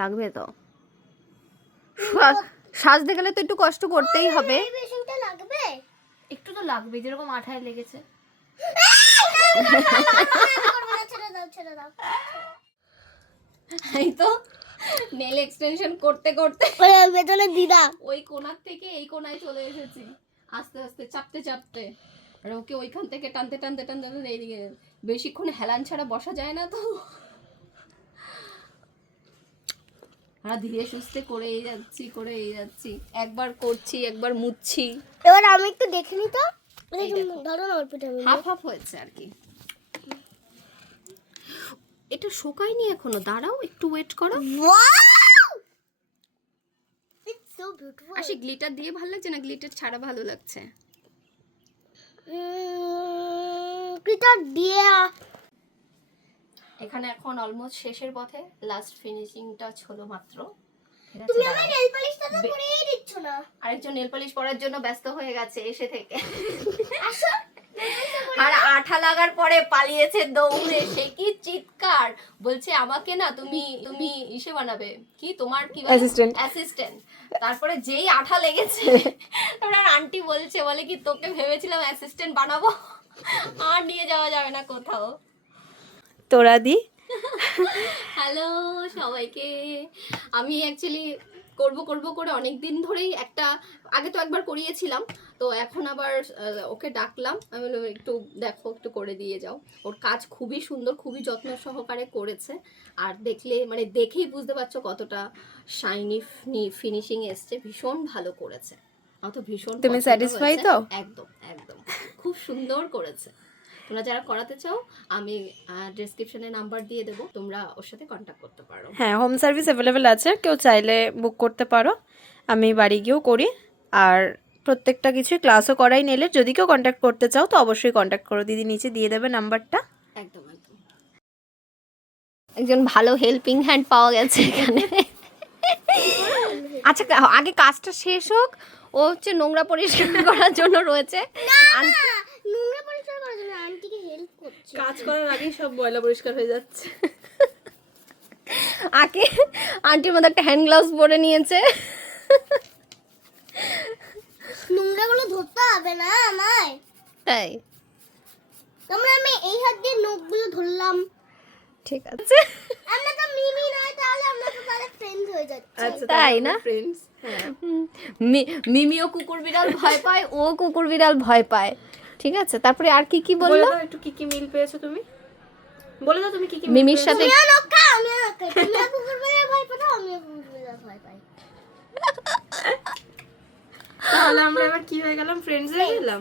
লাগবে তো। সাজতে গেলে তো একটু কষ্ট করতেই হবে। একটু তো লাগবে যেরকম আঠায় লেগেছে। এই তো নেল এক্সটেনশন করতে করতে। ওরে বেতনে দিদা। ওই কোণার থেকে এই কোণায় চলে এসেছি। আস্তে আস্তে চাপতে চাপতে। আর ওকে ওইখান থেকে টানতে টানতে টানতে টানতে এইদিকে বেশিক্ষণ হেলান ছাড়া বসা যায় না তো। আমরা ধীরে সুস্থে করেই যাচ্ছি করেই যাচ্ছি। একবার করছি একবার এবার আমি একটু দেখে নি তো। এই ধরো অল্পটা হাফ হাফ হয়েছে আর কি। এটা শুকায়নি এখনও? দাঁড়াও একটু ওয়েট করো। আসি গ্লিটার দিয়ে ভালো লাগছে না? গ্লিটার ছাড়া ভালো লাগছে? ক্রিটার দিয়ে এখানে এখন অলমোস্ট শেষের পথে লাস্ট ফিনিশিং টাচ হলো মাত্র। তুমি আমার নেল পালিশটা তো করেই দিচ্ছ না। আরেকজন নেল পলিশ পরার জন্য ব্যস্ত হয়ে গেছে এসে থেকে। আসো। আর আঠা লাগার পরে পালিয়েছে দৌড়ে সে কি চিৎকার? বলছে আমাকে না তুমি তুমি ইসে বানাবে। কি তোমার কি Assistant. অ্যাসিস্ট্যান্ট তারপরে যেই আঠা লেগেছে তারপরে আর আন্টি বলছে বলে কি তোকে ভেবেছিলাম অ্যাসিস্ট্যান্ট বানাবো। আর নিয়ে যাওয়া যাবে না কোথাও। তোরা দি। হ্যালো সবাইকে। আমি অ্যাকচুয়ালি করব করব করে অনেক দিন ধরেই একটা আগে তো একবার করিয়েছিলাম তো এখন আবার ওকে ডাকলাম। আমি বললাম একটু দেখো একটু করে দিয়ে যাও। ওর কাজ খুবই সুন্দর খুবই যত্ন সহকারে করেছে। আর দেখলে মানে দেখেই বুঝতে পারছ কতটা শাইনি ফিনিশিং এসছে। ভীষণ ভালো করেছে। অত ভীষণ তুমি হয়েছে। তো? একদম একদম। খুব সুন্দর করেছে। তোমরা যারা করাতে চাও আমি ডেসক্রিপশনে নাম্বার দিয়ে দেবো। তোমরা ওর সাথে কন্ট্যাক্ট করতে পারো। হ্যাঁ হোম সার্ভিস অ্যাভেলেবেল আছে। কেউ চাইলে বুক করতে পারো। আমি বাড়ি গিয়েও করি। আর প্রত্যেকটা কিছুই ক্লাসও করাই নিলে যদি কেউ কন্ট্যাক্ট করতে চাও তো অবশ্যই কন্ট্যাক্ট করো। দিদি নিচে দিয়ে দেবে নাম্বারটা একদম একদম। একজন ভালো হেল্পিং হ্যান্ড পাওয়া গেছে এখানে। আচ্ছা আগে কাজটা শেষ হোক। ও হচ্ছে নোংরা পরিষ্কার করার জন্য রয়েছে। নোংরা আন্টিকে হেল্প করছে। কাজ করার আগেই সব ময়লা পরিষ্কার হয়ে যাচ্ছে। আগে আন্টির মধ্যে একটা হ্যান্ড গ্লাভস পরে নিয়েছে। নোংরাগুলো ধরতে হবে না আমায়। তাই? তোমরা আমি এই হাত দিয়ে নখগুলো ধরলাম। ঠিক আছে। আমরা তো মিমি নয় তাহলে আমরা তো তাহলে ফ্রেন্ড হয়ে যাচ্ছি। আচ্ছা তাই না? ফ্রেন্ডস হ্যাঁ। মিমিও কুকুর বিড়াল ভয় পায় ও কুকুর বিড়াল ভয় পায়। ঠিক আছে? তারপরে আর কি কি বলল? একটু কি কি মিল পেয়েছ তুমি। বলে দাও তুমি কি কি মিমির সাথে তাহলে আমরা এবার কি হয়ে গেলাম? ফ্রেন্ডস হয়ে গেলাম?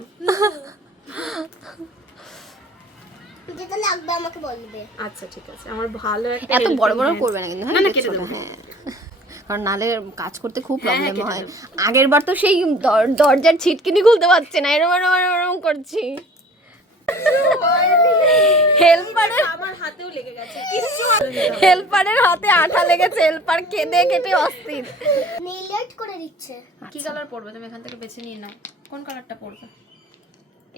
যেটা লাগবে আমাকে বলবে। আচ্ছা ঠিক আছে। আমার ভালো একটা এত বড় বড় করবে না কিন্তু না হ্যাঁ? না একটু কেটে দেবো। হ্যাঁ। কারণ নালে কাজ করতে খুব হ্যাঁ, প্রবলেম হয়। দেবো। আগের বার তো সেই দর- দরজার ছিটকিনি খুলতে পারছে না এরম এরম এরম এরম করছি। হেল্পারের আমার হাতেও লেগে গেছে হেল্পারের হাতে আঠা লেগেছে হেল্পার কেঁদে কেটে অস্থির। নেইল করে দিচ্ছে। কি কালার পরবে? তুমি এখান থেকে বেছে নিয়ে নাও। কোন কালারটা পরবে?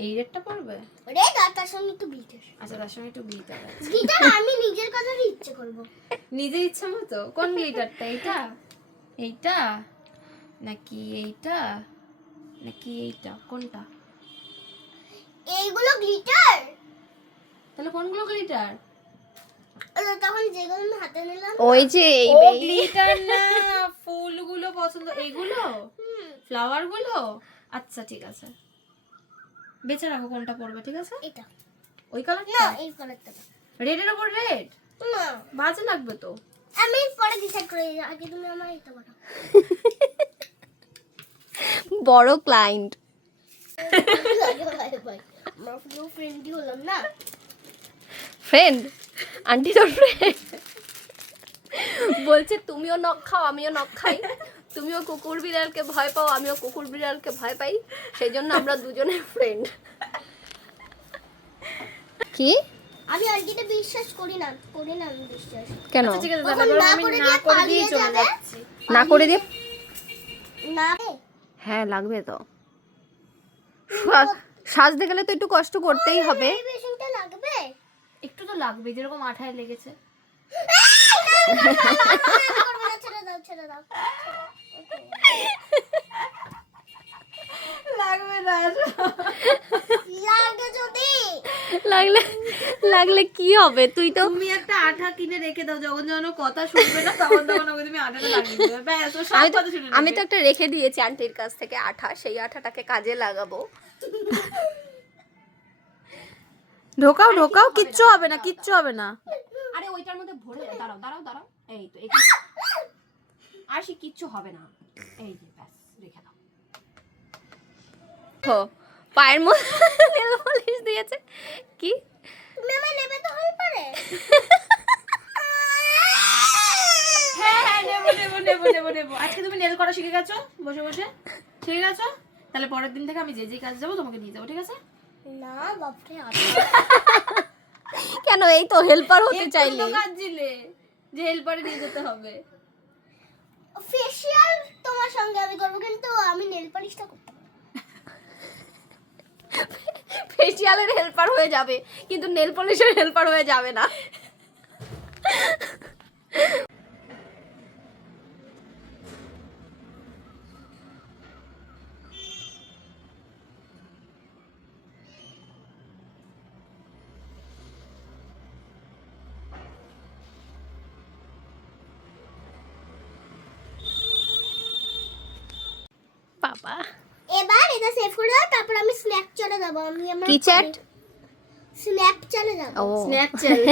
এই রেটটা পরবে রেড আর তার সঙ্গে একটু গ্লিটার আচ্ছা তার সঙ্গে একটু গ্লিটার গ্লিটার আমি নিজের কালারই ইচ্ছে করব। নিজের ইচ্ছা মতো? কোন গ্লিটারটা এইটা? এইটা? নাকি এইটা? নাকি এইটা? কোনটা? এইগুলো গ্লিটার তাহলে কোনগুলো গ্লিটার তখন যেগুলো আমি হাতে নিলাম ওই যে এই গ্লিটার না ফুলগুলো পছন্দ। এইগুলো? ফ্লাওয়ারগুলো? আচ্ছা ঠিক আছে। বেছে রাখো কোনটা পরবে ঠিক আছে? এটা। ওই না এই কালারটা না। রেডের উপর রেড না। বাজে লাগবে তো। আমি পরে ডিসাইড করে। আগে তুমি আমার এটা বলো। বড় ক্লায়েন্ট ফ্রেন্ড আন্টি তোর ফ্রেন্ড বলছে তুমিও নখ খাও আমিও নখ খাই। তুমিও কুকুর বিড়ালকে ভয় পাও আমিও কুকুর বিড়ালকে ভয় পাই সেই জন্য আমরা দুজনে ফ্রেন্ড কি আমি আন্টিতে বিশ্বাস করি না করি না আমি বিশ্বাস কেন আচ্ছা, ঠিক আছে তাহলে আমি করে না করে দিয়ে চলে যাচ্ছি না করে দিয়ে না হ্যাঁ লাগবে তো সাজতে গেলে তো একটু কষ্ট করতেই হবে লাগবে একটু তো লাগবে যেরকম আঠায় লেগেছে না, দাও ছেড়ে দাও লাগবে না। লাগে যদি। লাগলে লাগলে কি হবে? তুই তো তুমি একটা আঠা কিনে রেখে দাও যখন যখন কথা শুনবে না তখন তখন ওকে তুমি আঠাটা লাগিয়ে দেবে। ব্যাস ও সব আমি তো কথা শুনে আমি তো একটা রেখে দিয়েছি আন্টির কাছ থেকে আঠা সেই আঠাটাকে কাজে লাগাবো। ঢোকাও ঢোকাও কিচ্ছু হবে না কিচ্ছু হবে না। আরে ওইটার মধ্যে ভরে দাঁড়াও দাঁড়াও দাঁড়াও। এই তো আর সে কিচ্ছু হবে না। এই যে ব্যাস রেখে দাও তো পায়ের মধ্যে নেল পলিশ দিয়েছে। কি? তুমি নেবে তো হয়ে পারে। হ্যাঁ হ্যাঁ নেব নেব নেব নেব নেব। আজকে তুমি নেল করা শিখে গেছো? বসে বসে। শিখে গেছো তাহলে পরের দিন থেকে আমি যে যে কাজ যাব তোমাকে নিয়ে যাব ঠিক আছে? না বাপরে কেন এই তো হেল্পার হতে চাইলে। কাজ দিলে যে হেল্পারে নিয়ে যেতে হবে। তোমার সঙ্গে আমি করব, কিন্তু আমি নেল পালিশটা করতে ফেসিয়ালের হেল্পার হয়ে যাবে, কিন্তু নেল পলিশের হেল্পার হয়ে যাবে না। বাবা এবার এটা সেভ করে দাও তারপর আমি স্ন্যাপ চলে যাব। আমি আমার কি চ্যাট স্ন্যাপ চলে যাব। স্ন্যাপচ্যাট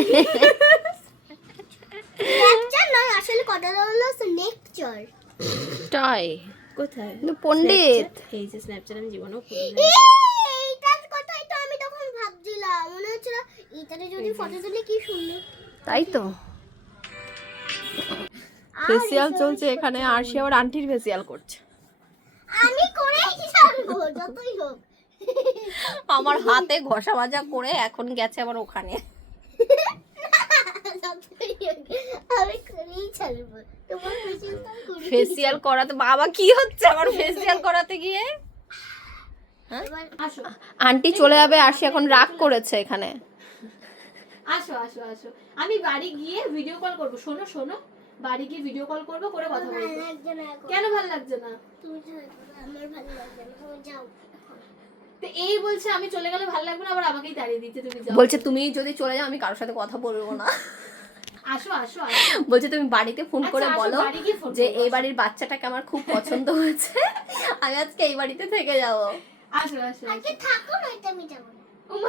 স্ন্যাপচাট নয় আসলে কথা হলো স্নেকচার তাই কোথায়? পণ্ডিত। এই যে স্ন্যাপচ্যাট আমি জীবনেও এইটার কথাই তো আমি তখন ভাবছিলাম। মনে হচ্ছিল এইটাতে যদি ফটো তুলি কি সুন্দর। তাই তো। ফেসিয়াল চলছে এখানে আর সে আবার আন্টির ফেসিয়াল করছে। আমার হাতে ঘষা মাজা করে এখন গেছে আবার ওখানে। ফেসিয়াল করাতে, বাবা, কি হচ্ছে আমার ফেসিয়াল করাতে গিয়ে? আন্টি চলে যাবে, আর সে এখন রাগ করেছে এখানে। আসো আসো আসো। আমি বাড়ি গিয়ে ভিডিও কল করব। শোনো শোনো। বাড়ি গিয়ে ভিডিও কল করব করে কথা ভালো বলব। লাগছে না এখন। কেন ভালো লাগছে না? তুমি যাও আমার ভালো লাগছে না। তুমি যাও। তো এই বলছে আমি চলে গেলে ভালো লাগবে না আবার আমাকেই তাড়িয়ে দিচ্ছে তুমি যাও। বলছে তুমি যদি চলে যাও আমি কারোর সাথে কথা বলব না। আসো আসো বলছে তুমি বাড়িতে ফোন করে আচ্ছা, বলো বাড়ি গিয়ে যে এই বাড়ির বাচ্চাটাকে আমার খুব পছন্দ হয়েছে। আমি আজকে এই বাড়িতে থেকে যাব। আসো আসো থাকো না। আমি